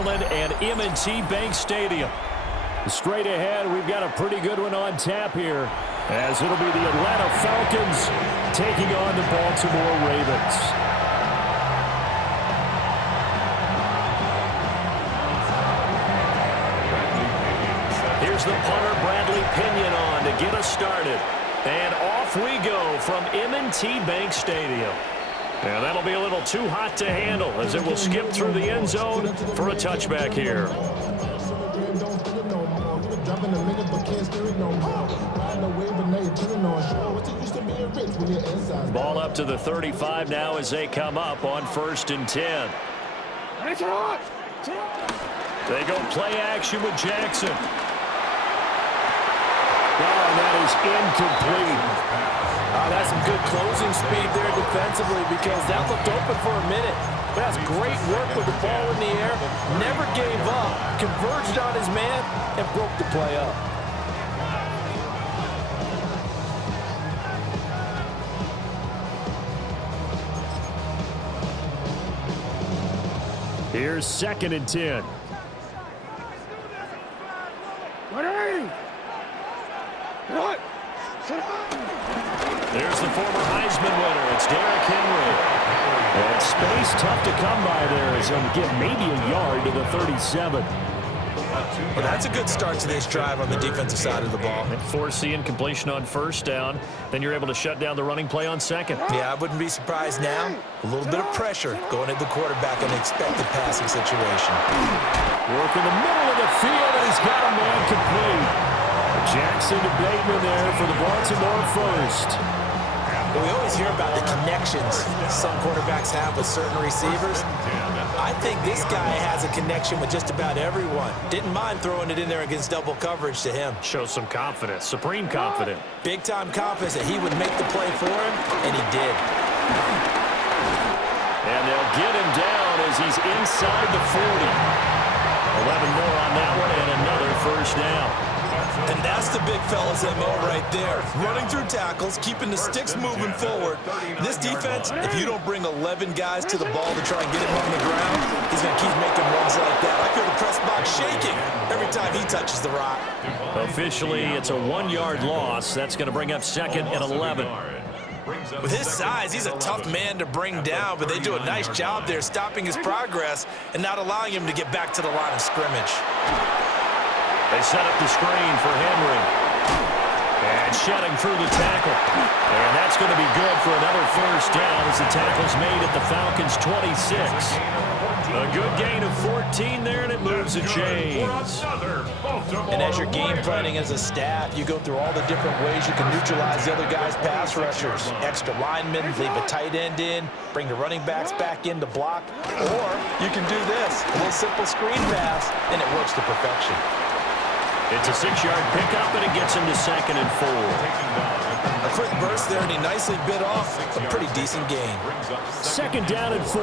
Maryland and M&T Bank Stadium. Straight ahead, we've got a pretty good one on tap here, as it'll be the Atlanta Falcons taking on the Baltimore Ravens. Here's the punter, Bradley Pinion, on to get us started. And off we go from M&T Bank Stadium. And that'll be a little too hot to handle as it will skip through the end zone for a touchback here. Ball up to the 35 now as they come up on 1st and 10. They go play action with Jackson. Oh, and that is incomplete. That's some good closing speed there defensively because that looked open for a minute. But that's great work with the ball in the air. Never gave up. Converged on his man and broke the play up. Here's 2nd and 10. There's the former Heisman winner. It's Derrick Henry. And space tough to come by there as he'll get maybe a yard to the 37. Well, that's a good start to this drive on the defensive side of the ball. Force the incompletion on 1st down. Then you're able to shut down the running play on 2nd. Yeah, I wouldn't be surprised now. A little bit of pressure going at the quarterback in an expected passing situation. Work in the middle of the field, and he's got a man complete. Jackson to Bateman there for the Baltimore first. Well, we always hear about the connections some quarterbacks have with certain receivers. I think this guy has a connection with just about everyone. Didn't mind throwing it in there against double coverage to him. Shows some confidence, supreme confidence. Big-time confidence that he would make the play for him, and he did. And they'll get him down as he's inside the 40. 11 more on that one, and another 1st down. And that's the big fella's MO right there. Running through tackles, keeping the sticks moving forward. This defense, if you don't bring 11 guys to the ball to try and get him on the ground, he's going to keep making runs like that. I feel the press box shaking every time he touches the rock. Officially, it's a 1-yard loss. That's going to bring up 2nd and 11. With his size, he's a tough man to bring down, but they do a nice job there stopping his progress and not allowing him to get back to the line of scrimmage. They set up the screen for Henry. And shedding through the tackle. And that's going to be good for another 1st down as the tackle's made at the Falcons' 26. A good gain of 14 there, and it moves the chains. And as you're game planning as a staff, you go through all the different ways you can neutralize the other guy's pass rushers. Extra linemen, leave a tight end in, bring the running backs back in to block. Or you can do this, a little simple screen pass, and it works to perfection. It's a 6-yard pickup, and it gets him to 2nd and 4. A quick burst there, and he nicely bit off a pretty decent gain. 2nd down and 4.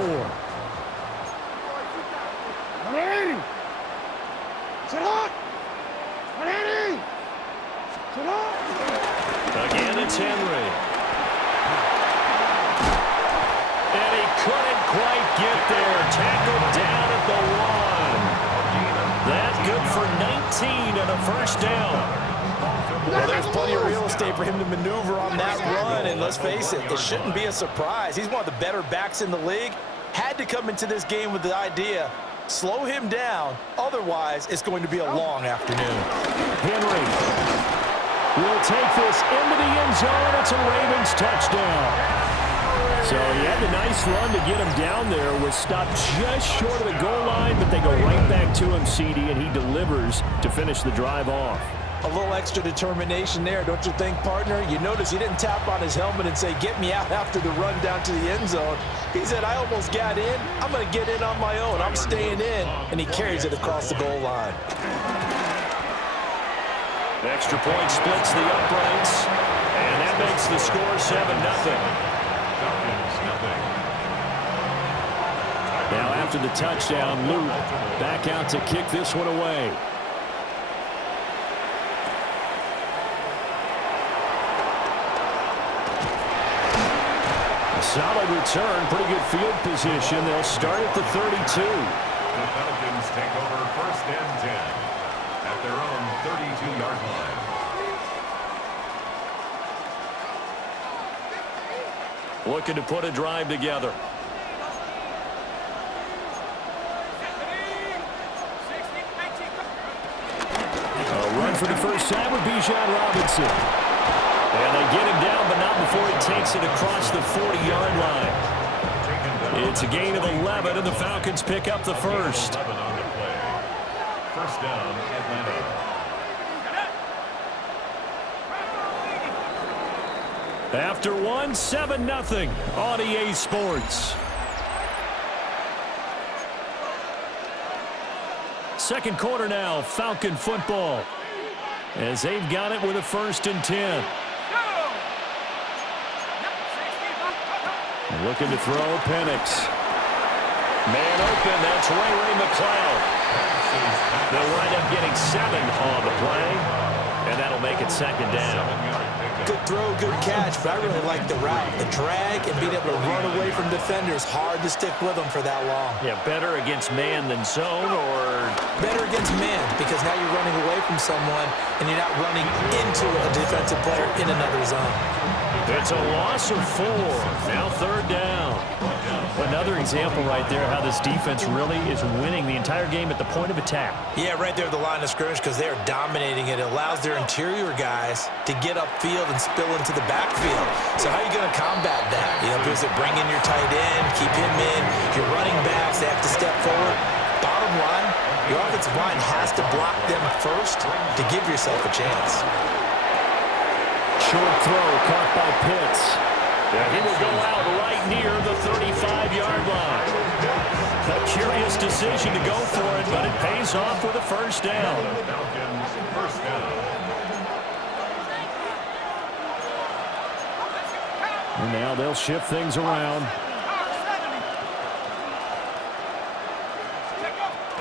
Again, it's Henry. And he couldn't quite get there. Tackled down at the 1. That's good for 19 and a 1st down. Well, there's plenty of real estate for him to maneuver on that run, and let's face it, it shouldn't be a surprise. He's one of the better backs in the league. Had to come into this game with the idea, slow him down, otherwise it's going to be a long afternoon. Henry will take this into the end zone. It's a Ravens touchdown. So he had the nice run to get him down there, was stopped just short of the goal line, but they go right back to him, CD, and he delivers to finish the drive off. A little extra determination there, don't you think, partner? You notice he didn't tap on his helmet and say, get me out after the run down to the end zone. He said, I almost got in. I'm going to get in on my own. I'm staying in. And he carries it across the goal line. The extra point splits the uprights, and that makes the score 7-0. Now after the touchdown, Luke back out to kick this one away. A solid return, pretty good field position. They'll start at the 32. The Falcons take and 10 at their own 32-yard line. Looking to put a drive together. A run for the first time with Bijan Robinson. And they get him down, but not before he takes it across the 40-yard line. It's a gain of 11, and the Falcons pick up the first. 11 on the play. First down, Atlanta. After one, 7-0 on EA Sports. Second quarter now, Falcon football. As they've got it with a 1st and 10. Looking to throw, Penix. Man open, that's Ray McCloud. They'll wind up getting 7 on the play, and that'll make it 2nd down. Good throw, good catch, but I really like the route. The drag and being able to run away from defenders, hard to stick with them for that long. Yeah, better against man than zone, or? Better against man, because now you're running away from someone and you're not running into a defensive player in another zone. It's a loss of 4. Now 3rd down. Another example right there how this defense really is winning the entire game at the point of attack. Yeah, right there at the line of scrimmage, because they are dominating it. It allows their interior guys to get upfield and spill into the backfield. So how are you going to combat that? You know, because they bring in your tight end, keep him in. Your running backs, they have to step forward. Bottom line, your offensive line has to block them first to give yourself a chance. Short throw caught by Pitts. And he will go out right near the 35-yard line. A curious decision to go for it, but it pays off with a 1st down. Falcons, 1st down. And now they'll shift things around.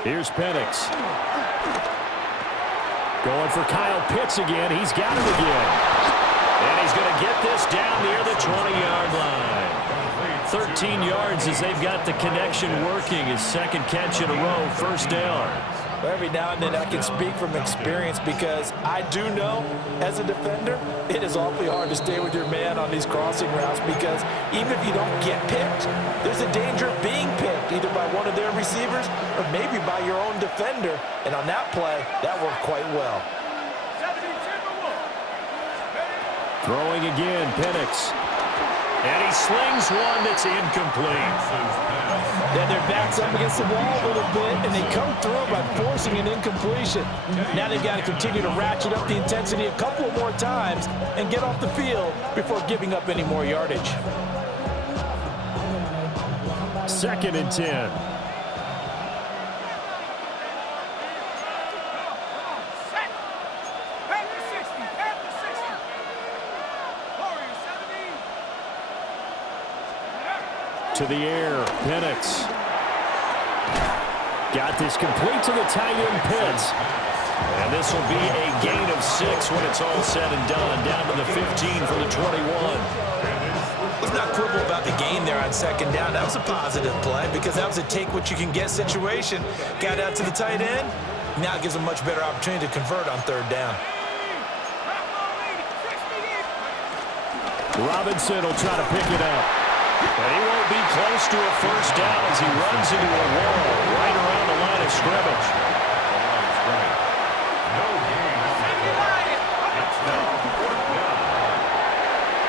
Here's Penix. Going for Kyle Pitts again. He's got him again. And he's going to get this down near the 20-yard line. 13 yards as they've got the connection working. His 2nd catch in a row, 1st down. Well, every now and then I can speak from experience, because I do know as a defender it is awfully hard to stay with your man on these crossing routes, because even if you don't get picked, there's a danger of being picked either by one of their receivers or maybe by your own defender. And on that play, that worked quite well. Throwing again, Penix. And he slings one that's incomplete. Then their back's up against the wall a little bit, and they come through by forcing an incompletion. Now they've got to continue to ratchet up the intensity a couple more times and get off the field before giving up any more yardage. 2nd and 10. To the air, Penix. Got this complete to the tight end, Pitts. And this will be a gain of 6 when it's all said and done. Down to the 15 for the 21. Let's not quibble about the gain there on 2nd down. That was a positive play, because that was a take-what-you-can-get situation. Got out to the tight end. Now it gives a much better opportunity to convert on 3rd down. Robinson will try to pick it up. And he won't be close to a 1st down as he runs into a wall right around the line of scrimmage.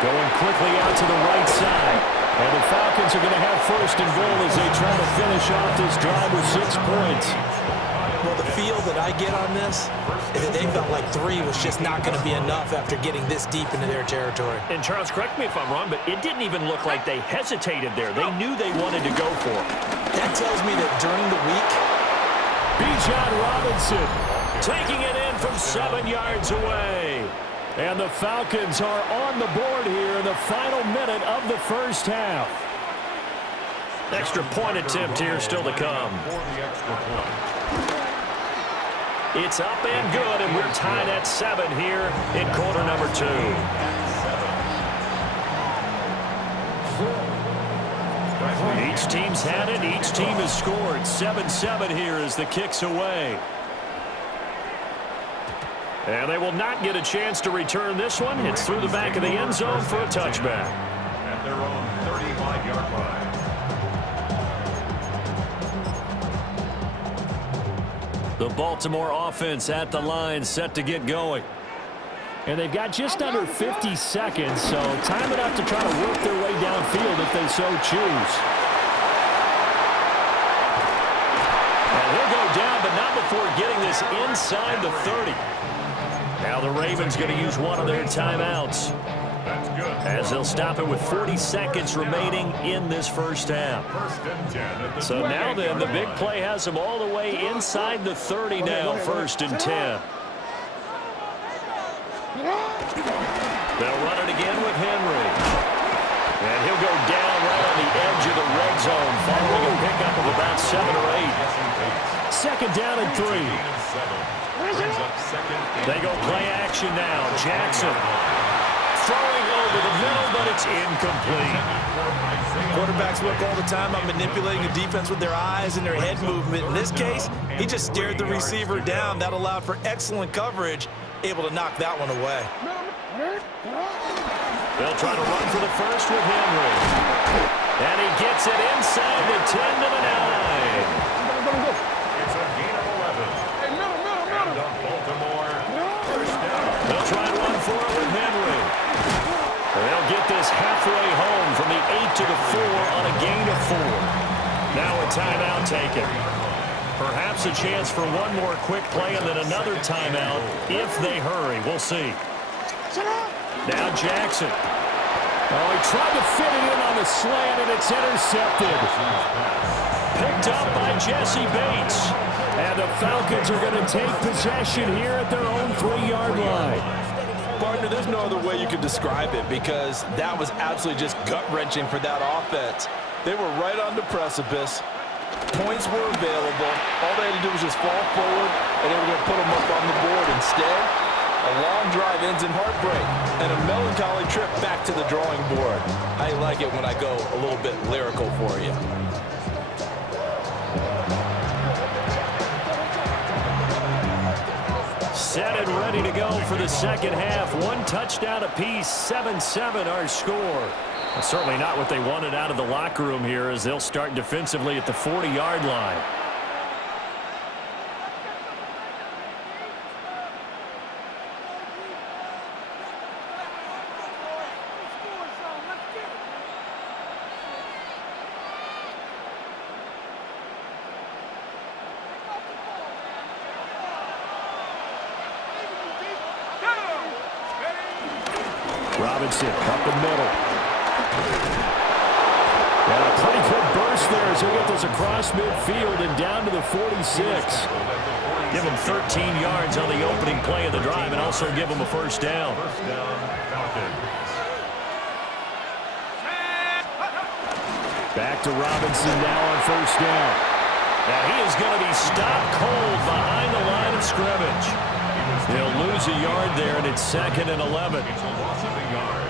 Going quickly out to the right side. And the Falcons are going to have 1st and goal as they try to finish off this drive with 6 points. Well, the feel that I get on this is that they felt like 3 was just not going to be enough after getting this deep into their territory. And Charles, correct me if I'm wrong, but it didn't even look like they hesitated there. They knew they wanted to go for it. That tells me that during the week, Bijan Robinson taking it in from 7 yards away. And the Falcons are on the board here in the final minute of the 1st half. Extra point attempt here still to come. It's up and good, and we're tied at 7 here in quarter number 2. Each team's had it. Each team has scored. 7-7 here as the kick's away. And they will not get a chance to return this one. It's through the back of the end zone for a touchback. At their own 35-yard line. The Baltimore offense at the line, set to get going. And they've got just under 50 seconds, so time enough to try to work their way downfield if they so choose. And he'll go down, but not before getting this inside the 30. Now the Ravens going to use one of their timeouts, That's good. as they'll stop it with 40 seconds remaining in this first half. First and 10 at the So now then, the big 28-yard play has them all the way inside the 30 now, first and 10. They'll run it again with Henry. And he'll go down right on the edge of the red zone, following a pickup of about 7 or 8. Second down and 3. Brings up second and They go play action now. Jackson throwing over the middle, but it's incomplete. Quarterbacks work all the time on manipulating a defense with their eyes and their head movement. In this case, he just stared the receiver down. That allowed for excellent coverage, able to knock that one away. They'll try to run for the first with Henry. And he gets it inside the 10 to the 9. It's a gain of 11. And on Baltimore, first down. They'll try to run for it with Henry. They'll get this halfway home from the 8 to the 4 on a gain of 4. Now a timeout taken. Perhaps a chance for one more quick play and then another timeout if they hurry. We'll see. Now Jackson. Oh, he tried to fit it in on the slant, and it's intercepted. Picked up by Jessie Bates. And the Falcons are going to take possession here at their own 3-yard line. Partner, there's no other way you could describe it because that was absolutely just gut-wrenching for that offense. They were right on the precipice. Points were available. All they had to do was just fall forward, and they were going to put them up on the board. Instead, a long drive ends in heartbreak and a melancholy trip back to the drawing board. I like it when I go a little bit lyrical for you. Set and ready to go for the second half. One touchdown apiece, 7-7 our score. Certainly not what they wanted out of the locker room here as they'll start defensively at the 40-yard line. Robinson up the middle. And a pretty good burst there as he'll get this across midfield and down to the 46. Give him 13 yards on the opening play of the drive and also give him a first down. First down, Falcons. Back to Robinson now on first down. Now he is going to be stopped cold behind the line of scrimmage. They'll lose a yard there, and it's 2nd and 11. It's a loss of a yard.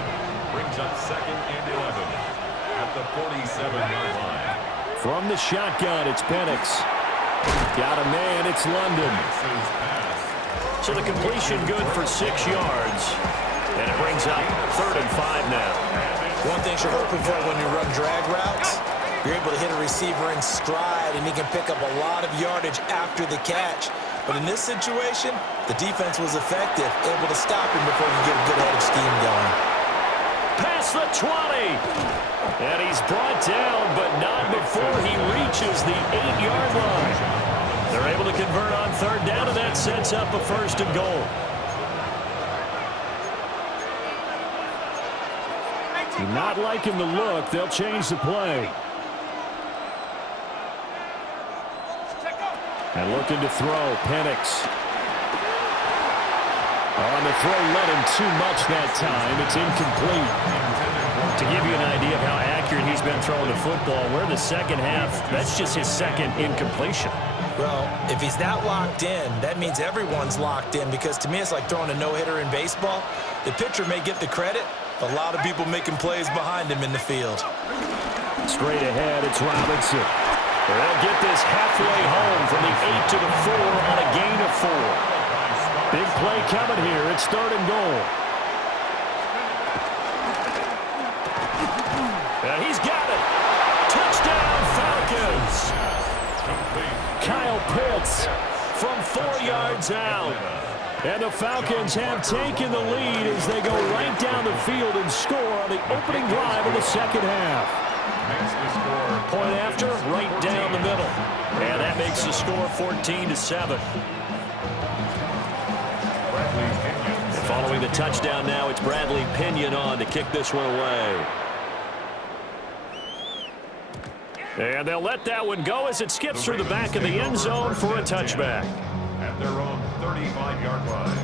Brings up 2nd and 11 at the 47-yard line. From the shotgun, it's Penix. Got a man, it's London. So the completion good for 6 yards. And it brings up 3rd and 5 now. One thing you're hoping for when you run drag routes, you're able to hit a receiver in stride, and he can pick up a lot of yardage after the catch. But in this situation, the defense was effective, able to stop him before he get a good head of steam going. Past the 20. And he's brought down, but not before he reaches the 8-yard line. They're able to convert on 3rd down, and that sets up a 1st and goal. Not liking the look. They'll change the play. And looking to throw, Penix. On the throw, led him too much that time. It's incomplete. To give you an idea of how accurate he's been throwing the football, we're in the second half. That's just his 2nd incompletion. Well, if he's that locked in, that means everyone's locked in, because to me it's like throwing a no-hitter in baseball. The pitcher may get the credit, but a lot of people making plays behind him in the field. Straight ahead, it's Robinson. They'll get this halfway home from the 8 to the 4 on a gain of 4. Big play coming here. It's 3rd and goal. And he's got it. Touchdown, Falcons. Kyle Pitts from 4 yards out. And the Falcons have taken the lead as they go right down the field and score on the opening drive of the second half. Point after, right down the middle. And that makes the score 14-7. And following the touchdown now, it's Bradley Pinion on to kick this one away. And they'll let that one go as it skips through the back of the end zone for a touchback. At their own 35-yard line.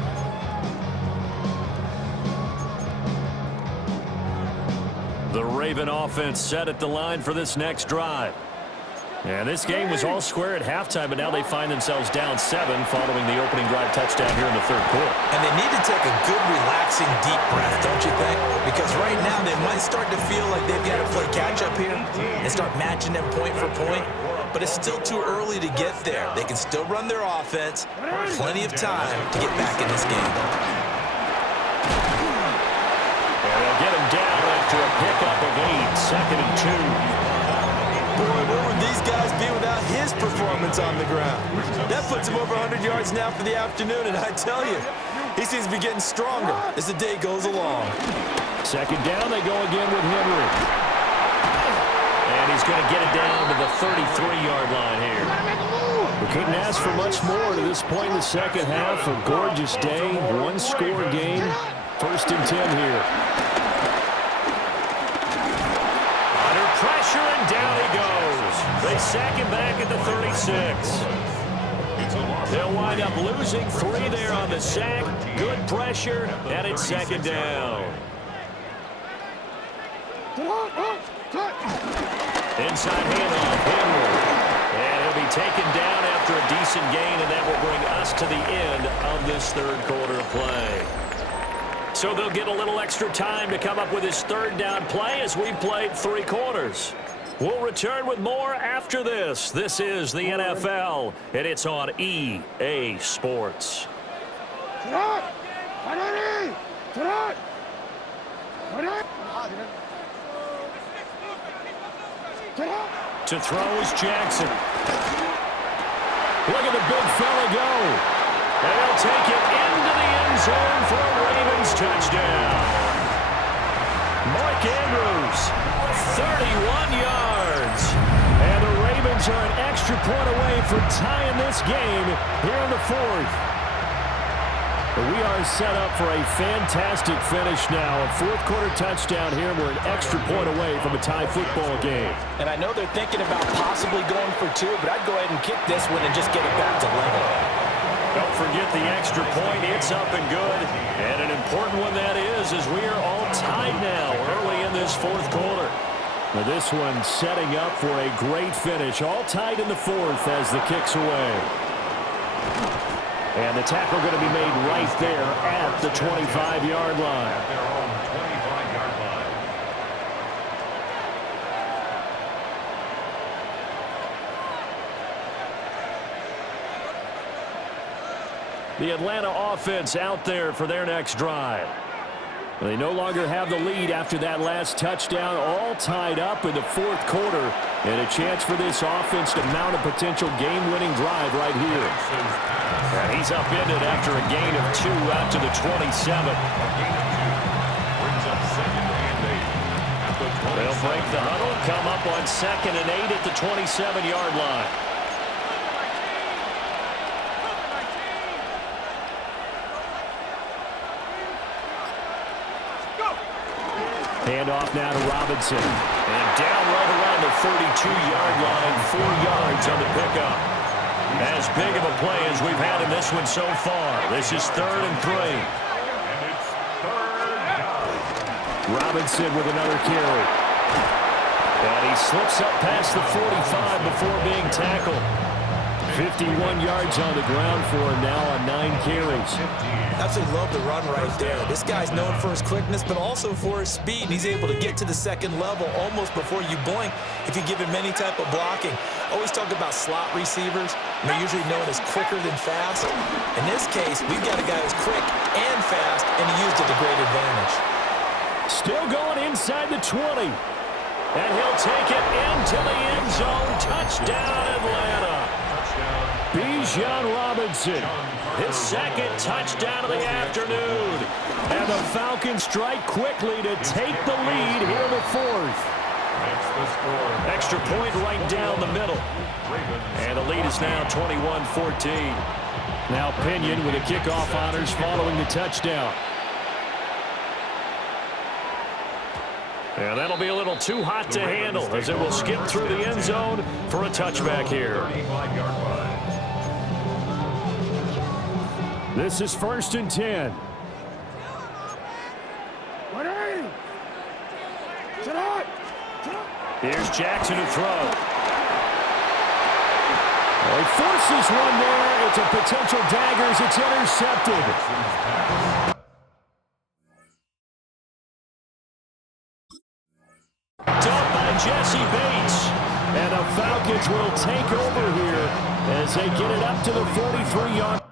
The Raven offense set at the line for this next drive. And this game was all square at halftime, but now they find themselves down 7 following the opening drive touchdown here in the 3rd quarter. And they need to take a good, relaxing, deep breath, don't you think? Because right now they might start to feel like they've got to play catch-up here and start matching them point for point. But it's still too early to get there. They can still run their offense. Plenty of time to get back in this game. And they'll get him down after a pickup of 8, 2nd and 2. Boy, where would these guys be without his performance on the ground? That puts him over 100 yards now for the afternoon, and I tell you, he seems to be getting stronger as the day goes along. 2nd down, they go again with Henry. And he's going to get it down to the 33-yard line here. We couldn't ask for much more to this point in the second half. A gorgeous day, 1-score game. 1st and 10 here. Under pressure, and down he goes. They sack him back at the 36. They'll wind up losing 3 there on the sack. Good pressure, and it's 2nd down. Inside handoff, Henry. And he'll be taken down after a decent gain, and that will bring us to the end of this 3rd quarter of play. So they'll get a little extra time to come up with his 3rd down play as we've played 3 quarters. We'll return with more after this. This is the NFL, and it's on EA Sports. To throw is Jackson. Look at the big fella go. And he'll take it into the end zone for a Ravens touchdown. Mark Andrews, 31 yards. And the Ravens are an extra point away from tying this game here in the 4th. We are set up for a fantastic finish now. A 4th quarter touchdown here. We're an extra point away from a tie football game. And I know they're thinking about possibly going for 2, but I'd go ahead and kick this one and just get it back to level. Don't forget the extra point. It's up and good. And an important one that is, as we are all tied now early in this 4th quarter. Now this one setting up for a great finish. All tied in the 4th as the kick's away. And the tackle going to be made right there at the 25-yard line. At their own 25-yard line. The Atlanta offense out there for their next drive. They no longer have the lead after that last touchdown, all tied up in the 4th quarter, and a chance for this offense to mount a potential game-winning drive right here. And he's upended after a gain of 2 out to the 27. They'll break the huddle, come up on 2nd and 8 at the 27-yard line. Handoff now to Robinson. And down right around the 32-yard line, 4 yards on the pickup. As big of a play as we've had in this one so far. This is 3rd and 3. And it's 3rd down. Robinson with another carry. And he slips up past the 45 before being tackled. 51 yards on the ground for him now on 9 carries. Absolutely love the run right there. This guy's known for his quickness, but also for his speed. He's able to get to the second level almost before you blink if you give him any type of blocking. Always talk about slot receivers. They're usually known as quicker than fast. In this case, we've got a guy who's quick and fast, and he used it to great advantage. Still going inside the 20. And he'll take it into the end zone. Touchdown, Atlanta. Bijan Robinson, his second touchdown of the afternoon. And the Falcons strike quickly to take the lead here in the fourth. Extra point right down the middle. And the lead is now 21-14. Now Pinion with the kickoff honors following the touchdown. And that'll be a little too hot to handle as it will skip through the end zone for a touchback here. This is 1st and 10. Here's Jackson to throw. Well, he forces one there. It's a potential dagger as it's intercepted. Done by Jessie Bates. And the Falcons will take over here as they get it up to the 43-yard.